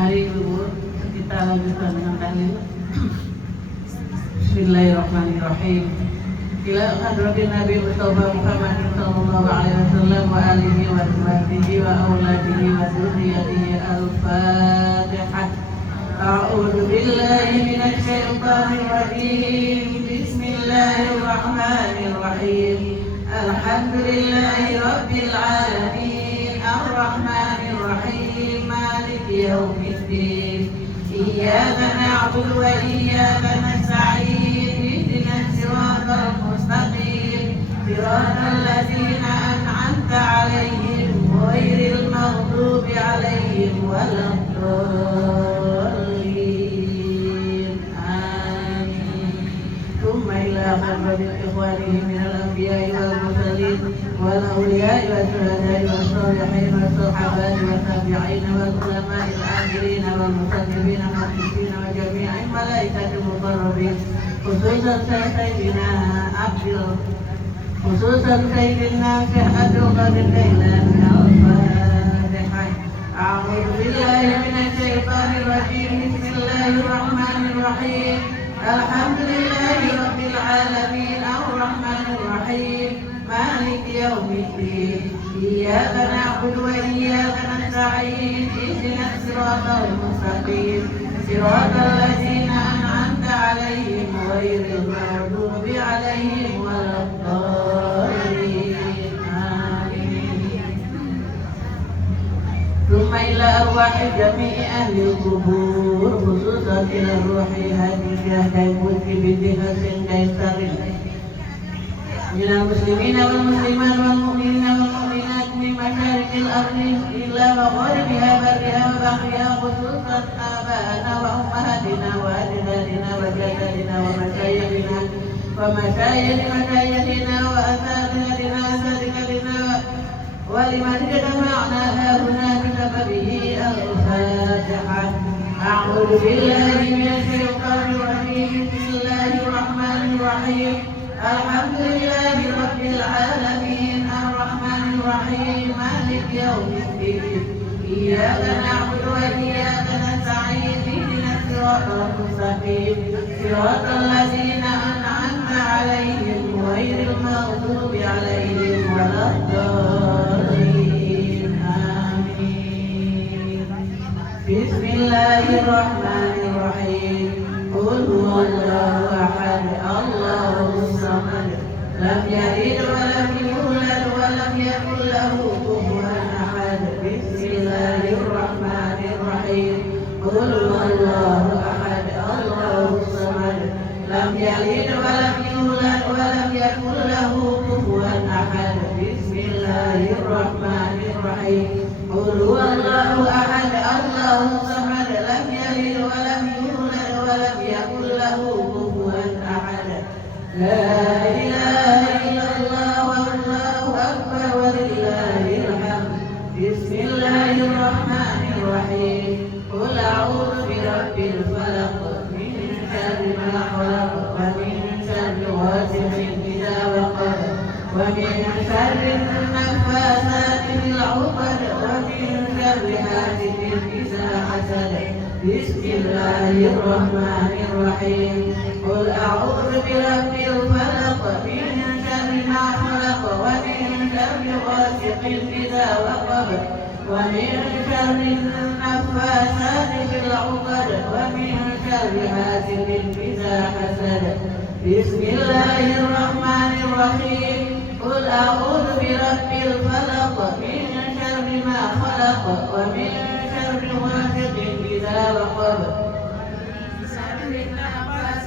Mari Ibu, kita lanjutkan dengan tahlil. Bismillahirrahmanirrahim. Ila hadratin Nabi Mustafa Muhammad sallallahu alaihi wasallam wa alihi wa sahbihi wa auladihi wa dzurriyyatihi al-Fatihah. A'udzu billahi minasy syaithanir rajim. Bismillahirrahmanirrahim. Alhamdulillahi rabbil alamin. Ar-Rahmanir Rahim. Maliki yaumiddin. Iyyaka na'budu wa iyyaka nasta'in. Ihdinas siratal mustaqim. Siratal ladzina an'amta 'alaihim ghairil maghdubi 'alaihim waladdallin. Amin. Tsumma ila hadratil ikhwanihi minal anbiya'i wal mursalin wal awliya'i was syuhada'i was shalihin was sahabati was tabi'in wal ulama'il amilin wal musannifin wal muhaddithin wa jami'il malaikatil muqarrabin khususan sayyidina Syekh Abdul Qadir Jailani al-Fatihah. A'udzu billahi minasy syaithanir rajim. Bismillahirrahmanirrahim. Alhamdulillahi rabbil alamin. Ar-Rahmanir Rahim. Maliki yaumiddin. Iyyaka na'budu wa iyyaka nasta'in. Ihdinas siratal mustaqim. Siratal ladzina an'amta 'alaihim ghairil maghdubi 'alaihim waladdallin. Amin. Tsumma ila arwahi jami'i ahli al-qubur khususan ila ruhi hadijah daimuti binti Hasan Kaisarin minal muslimina wal muslimat wal mu'minina wal mu'minat min masyariqil ardi ila magharibiha barriha wa bahriha khususan abana wa ummahatina wa ajdadina wa jaddadina wa masyayikhina wa masyayikhina wa asatidatina wa liman jama'na hahuna bisababihi al-Fatihah. A'udzu billahi minasy syaithanir rajim. Bismillahirrahmanirrahim. Alhamdulillahi rabbil alamin. Ar-Rahmanir Rahim. Maliki yaumiddin. Iyyaka na'budu wa iyyaka nasta'in. Ihdinas siratal mustaqim. Siratal ladzina an'amta 'alaihim ghairil maghdubi 'alaihim waladdallin. Amin. Bismillahirrahmanirrahim. Qul huwallahu ahad. Allahus samad. Lam yalid wa lam yulad wa lam yakul lahu kufuwan ahad. Bismillahirrahmanirrahim. Qul huwallahu ahad. Allahus samad. Lam yalid wa lam yulad wa lam yakul lahu kufuwan ahad. Bismillahirrahmanirrahim. Qul huwallahu ahad. Allahus samad. Lam yalid wa lam yulad wa lam yakul lahu kufuwan ahad. La ilaha illallah wallahu akbar walillahil hamd. Bismillahirrahmanirrahim. Qul a'udzu birabbil falaq min syarri ma khalaq wa min syarri ghasiqin idza waqab wa min syarri naffatsati fil 'uqad wa min syarri hasidin idza hasad. Bismillahirrahmanirrahim. Qul a'udzu birabbil falaq min syarri ma khalaq wa min syarri ghasiqin idza waqab wa min syarri naffatsati fil 'uqad wa min syarri hasidin idza hasad. Bismillahirrahmanirrahim. Qul a'udzu birabbil falaq min syarri ma khalaq wa min syarri ghasiqin idza waqab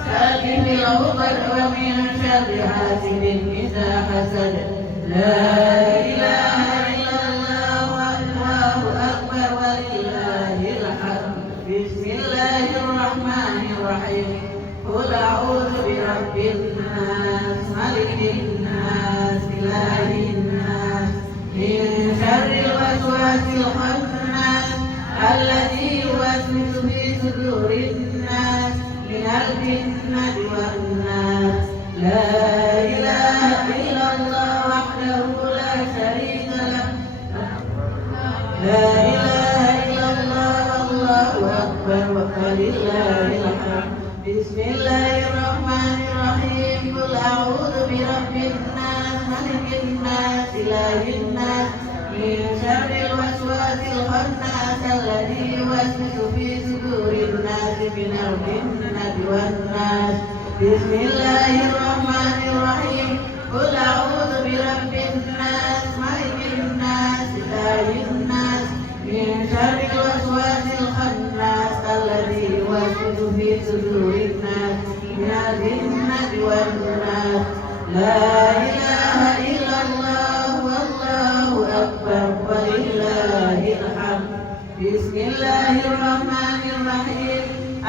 فاتح العقد ومن شر حاسد إذا حسد. لا إله إلا الله والله أكبر ولله الحمد. بسم الله الرحمن الرحيم. قل أعوذ برب الناس ملك الناس إله الناس من شر الوسواس الخناس الذي يوسوس في صدور الناس من الجنة والناس. لا إله إلا الله وحده لا شريك له. لا إله إلا الله والله ولله الحمد. بسم الله الرحمن الرحيم. قل أعوذ برب الناس ملك الناس إله الناس من شر الوسواس الخناس الذي يوسوس في صدور الناس من الجنة والناس. بسم الله الرحمن الرحيم. قل أعوذ برب الناس ملك الناس إله الناس من شر الوسواس الخناس الذي يوسوس في صدور الناس من الجنة والناس. لا إله إلا الله والله أكبر ولله الحمد. بسم الله الرحمن الرحيم.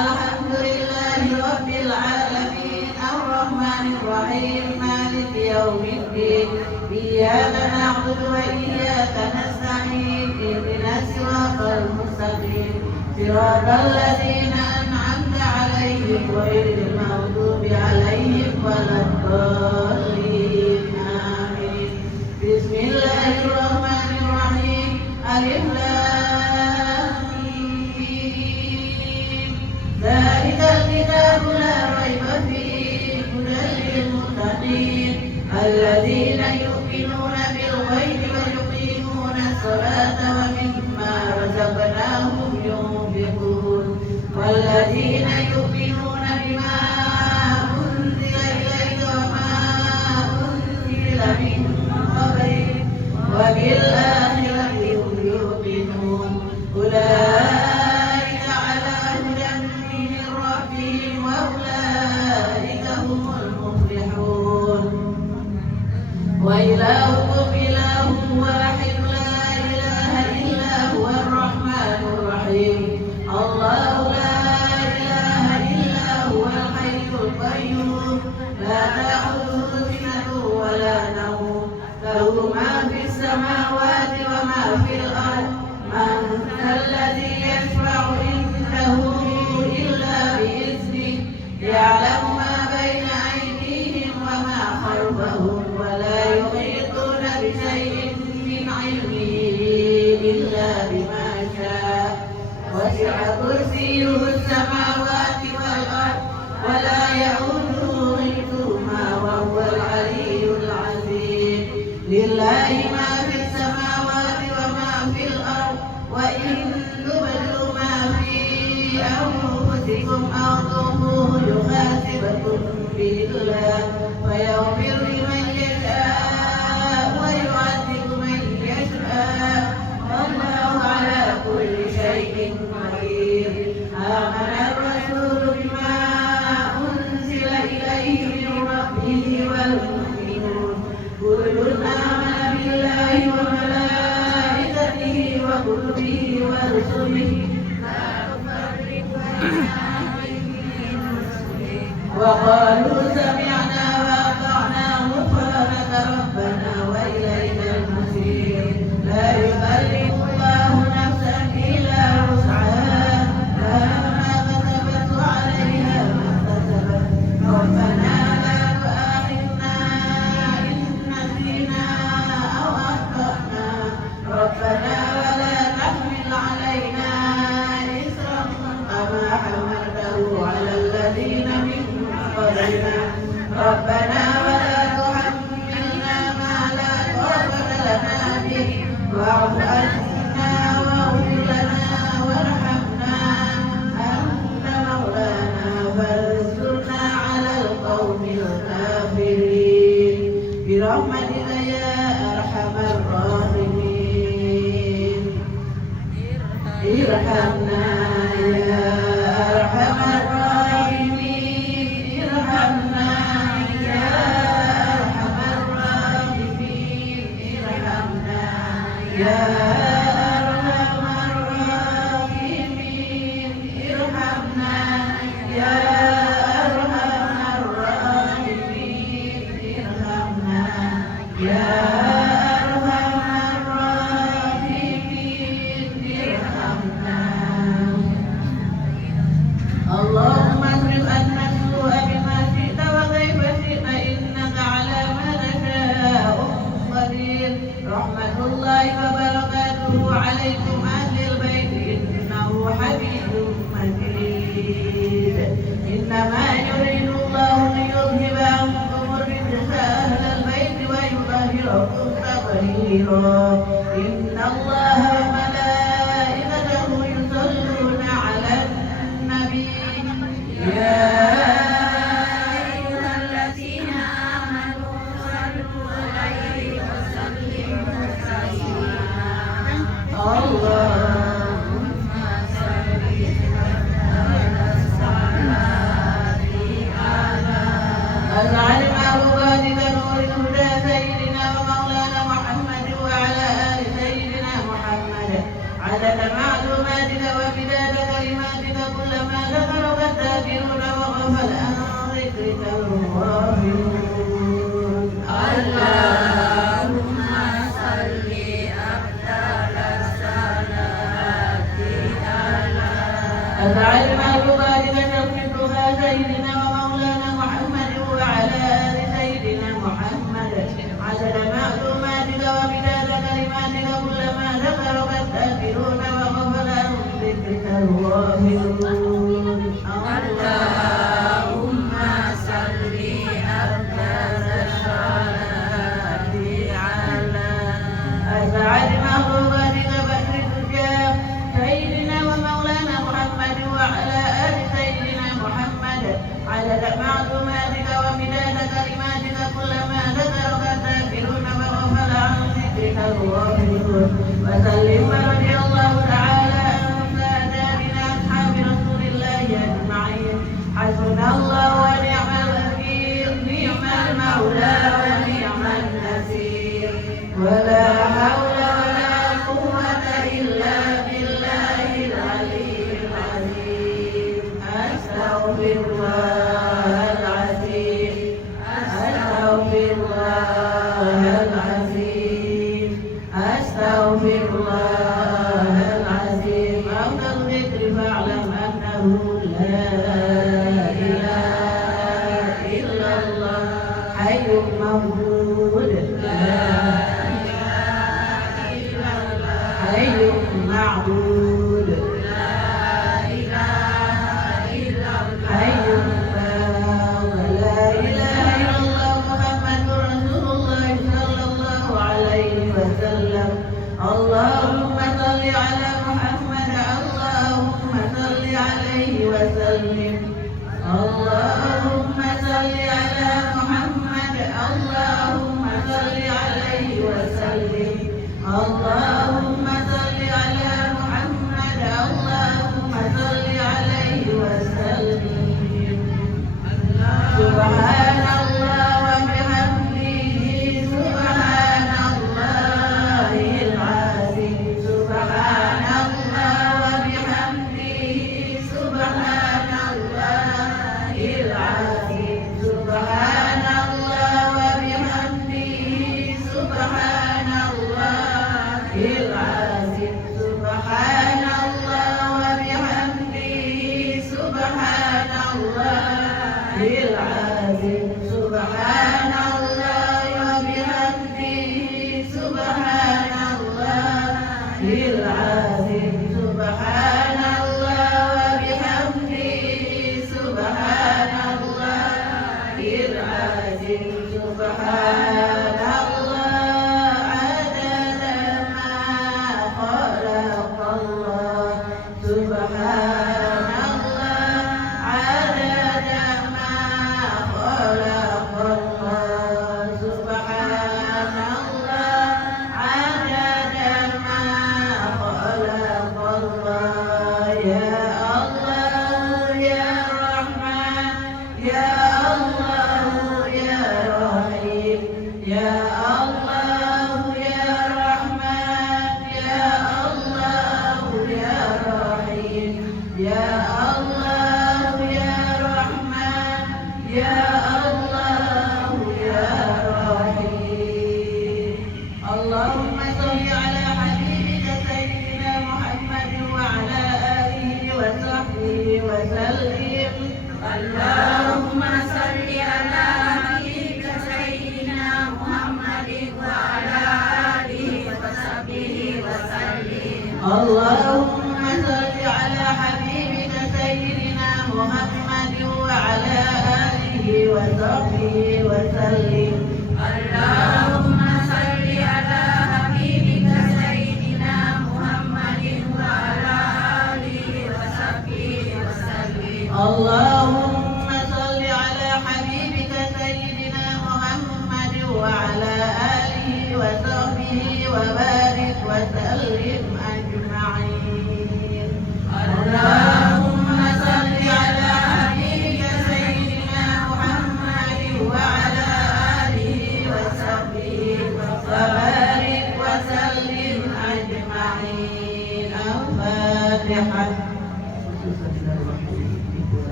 الحمد لله رب العالمين الرحمن الرحيم مالك يوم الدين. إياك نعبد وإياك نستعين. اهدنا الصراط المستقيم صراط الذين أنعمت عليهم غير المغضوب عليهم ولا الضالين آمين. بسم الله الرحمن الرحيم. ألف لام ميم. ذلك الكتاب لا ريب فيه هدى للمتقين الذين يؤمنون بالغيب ويقيمون الصلاة ومما رزقناهم ينفقون والذين يؤمنون بما أنزل إليك وما أنزل من قبلك وبالآخرة هم يوقنون أولئك على هدى من ربهم وأولئك هم المفلحون. وإلهكم إله واحد لا إله إلا هو الرحمن الرحيم. الله لا إله إلا هو الحي القيوم لا تأخذه سنة ولا نوم له ما في السماوات وما في الأرض. من ذا الذي يشفع عنده إلا بإذنه يعلم ما بين أيديهم وما خلفهم ولا يحيطون بشيء من علمه إلا بما شاء. وسع كرسيه السماوات والأرض ولا يئوده حفظهما وهو العلي العظيم. لله ما في السماوات وما في الأرض. وإن تبدوا ما في أنفسكم أو تخفوه يحاسبكم به الله فيغفر لمن يشاء ويعذب من يشاء والله على كل شيء قدير. آمن الرسول بما أنزل إليه من ربه والمؤمنون كل آمن بالله وملائكته وكتبه ورسله لا نفرق بين أحد من رسله وقالوا سمعنا وأطعنا غفرانك ربنا وإليك المصير. لا يكلف الله نفسا إلا وسعها لها ما كسبت وعليها ما اكتسبت. ربنا لا تؤاخذنا إن نسينا أو أخطأنا. ربنا ولا تحمل علينا إصرا كما حملته على الذين من قبلنا. ربنا ولا تحملنا ما لا طاقة لنا به واعف عنا واغفر لنا وارحمنا أنت مولانا فانصرنا على القوم الكافرين برحمتك يا أرحم الراحمين. ارحمنا يا أرحم الراحمين. ارحمنا يا أرحم الراحمين. ارحمنا يا أرحم الراحمين. ارحمنا يا أرحم الراحمين. ارحمنا يا أرحم الراحمين. ارحمنا كثيرا إن الله وملائكته يصلون على النبي يا أيها الذين آمنوا صلوا عليه وسلموا تسليما اللهم صل على الصلاة على أجعل معبودك نور الهدى سيدنا ومولانا محمد وعلى آل سيدنا محمد عدد معلوماتك ومداد كلماتك كلما ذكرك الذاكرون وغفل عن ذكرك الغافلون اللهم صل أفضل الصلاة على أجعل معبودك تغفرها سيدنا ومولانا محمد وعلى آل سيدنا محمد عدد معلوماتك ومداد كلماتك كلما ذكرك الذاكرون وغفل عن ذكرك الغافلون اللهم صل أفضل الصلاة على أسعد مخلوقاتك بدر الدجى سيدنا ومولانا محمد وعلى آل سيدنا محمد عدد معلوماتك ومداد كلماتك كلما ذكرك الذاكرون وغفل عن ذكرك الغافلون وسلم رضي الله تعالى عن ساداتنا أصحاب رسول الله أجمعين حسبنا الله ونعم الوكيل نعم المولى ونعم النصير ولا حول ولا قوة إلا بالله العلي العظيم أستغفر الله العظيم أستغفر الله العظيم أستغفر الله العظيم أفضل الذكر فاعلم أنه لا إله إلا الله حي موجود لا إله إلا الله حي معبود لا إله إلا الله حي لا إله إلا الله محمد رسول الله صلى الله عليه وسلم اللهم صل على محمد اللهم صل عليه وسلم اللهم صل على محمد اللهم صل عليه وسلم اللهم صل على محمد اللهم صل عليه وسلم سبحان الله وبحمده سبحان الله العظيم سبحان الله وبحمده سبحان الله العظيم سبحان الله وبحمده سبحان الله العظيم سبحان الله وبحمده سبحان الله العظيم سبحان الله وبحمده سبحان الله العظيم سبحان الله وبحمده سبحان الله العظيم سبحان الله عدد ما خلق الله سبحان الله عدد ما خلق الله سبحان الله عدد ما خلق الله يا الله يا رحمن يا الله يا رحيم يا الله يا رحمن يا الله يا رحيم يا الله يا رحمن يا الله يا رحيم اللهم صل على حبيبك سيدنا محمد وعلى آله وصحبه وسلم اللهم صل على حبيبك سيدنا محمد وعلى آله وصحبه وسلم اللهم صل على حبيبك سيدنا محمد وعلى آله وصحبه وسلم اللهم صل على اللهم صل على حبيبك سيدنا محمد وعلى آله وصحبه وبارك وسلم أجمعين. اللهم صل على حبيبك سيدنا محمد وعلى آله وصحبه وبارك وسلم أجمعين. الفاتحة.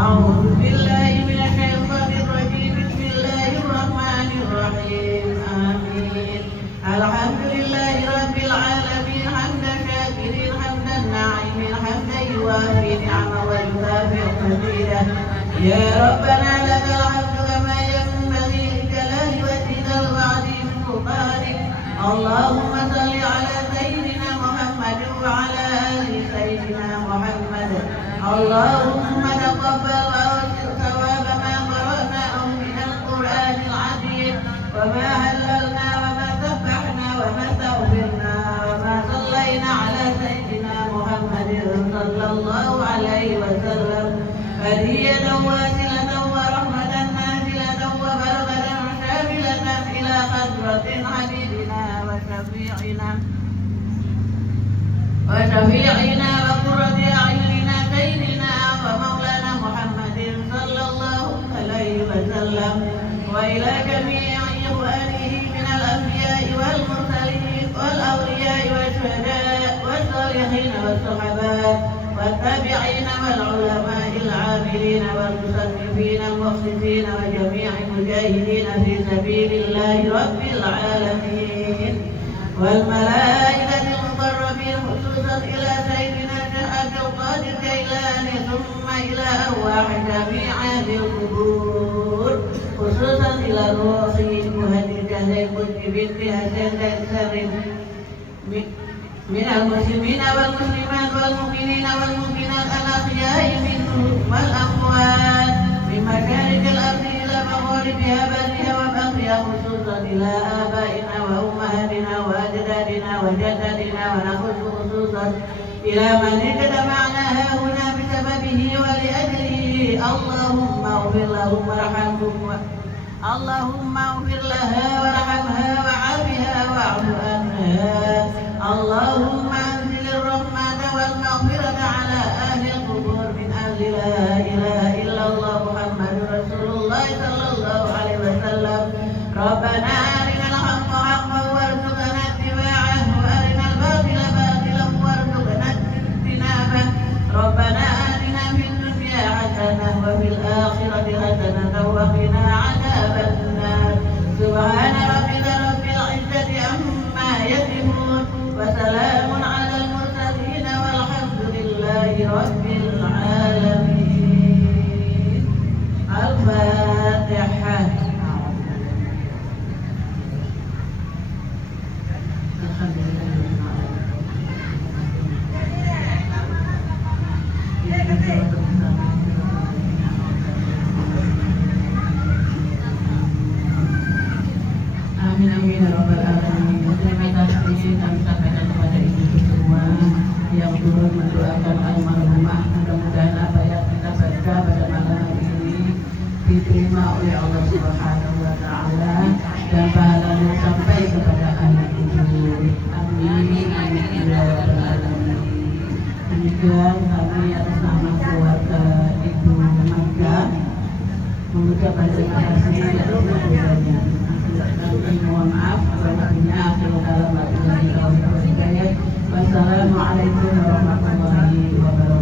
أعوذ بالله من الشيطان الرجيم. بسم الله الرحمن الرحيم. آمين. الحمد لله رب العالمين حمدا شاكرين حمدا ناعمين حمدا يوافي نعمه ويكافئ مزيدا. يا ربنا لك الحمد كما ينبغي لجلال وجهك العظيم سلطانك. اللهم صل على سيدنا محمد وعلى آل سيدنا محمد. اللهم تقبل وأوجه ثواب ما قرأناه من القرآن العظيم وما هللنا وما سبحنا وما استغفرنا وما صلينا على سيدنا محمد صلى الله عليه وسلم. هدية واصلة ورحمة نازلة وبركة شاملة إلى حضرة حبيبنا وشفيعنا وقرة أعيننا سيدنا ومولانا محمد صلى الله عليه وسلم، وإلى جميع إخوانه من الأنبياء والمرسلين والأولياء والشهداء والصالحين والصحابات والتابعين والعلماء العاملين والمصنفين المخلصين وجميع المجاهدين في سبيل الله رب العالمين، والملائكة المقربين خصوصا إلى سيدنا الشيخ عبد القادر الجيلاني، ثم إلى أرواح جميع ذي القبور، خصوصا إلى روح مهدي جهل القدس بنت حسين من المسلمين والمسلمات والمؤمنين والمؤمنات الأحياء منهم والأموات من مشارق الأرض إلى مغاربها برها وبحرها، خصوصا إلى آبائنا وأمهاتنا وأجدادنا وجداتنا، ونخص خصوصا إلى من اجتمعنا هنا بسببه ولأجله. اللهم اغفر لهم وارحمهم، اللهم اغفر لها وارحمها وعافها واعف عنها. اللهم انزل الرحمة والمغفرة على أهل القبور من أهل لا إله إلا الله محمد رسول الله صلى الله عليه وسلم. ربنا أرنا الحق حقا وارزقنا اتباعه وأرنا الباطل باطلا وارزقنا اجتنابه. ربنا آتنا في الدنيا حسنة وفي الآخرة حسنة وقنا عذاب النار. سبحان ربك رب العزة عما يصفون وسلام على المرسلين والحمد لله رب العالمين. الفاتحة. الحمد لله رب العالمين. Amin amin ya rabbal alamin. Terima kasih kami sampaikan kepada ibu semua yang turut mendoakan almarhumah. Mudah-mudahan apa yang kita baca pada malam ini diterima oleh Allah Subhanahu wa taala dan pahalanya sampai kepada ahli kubur. Amin amin ya rabbal alamin. Demikian kami atas nama keluarga Ibu Magda mengucapkan terima kasih atas dukungannya. Mohon maaf apabila akhir kalam. Wassalamualaikum warahmatullahi wabarakatuh.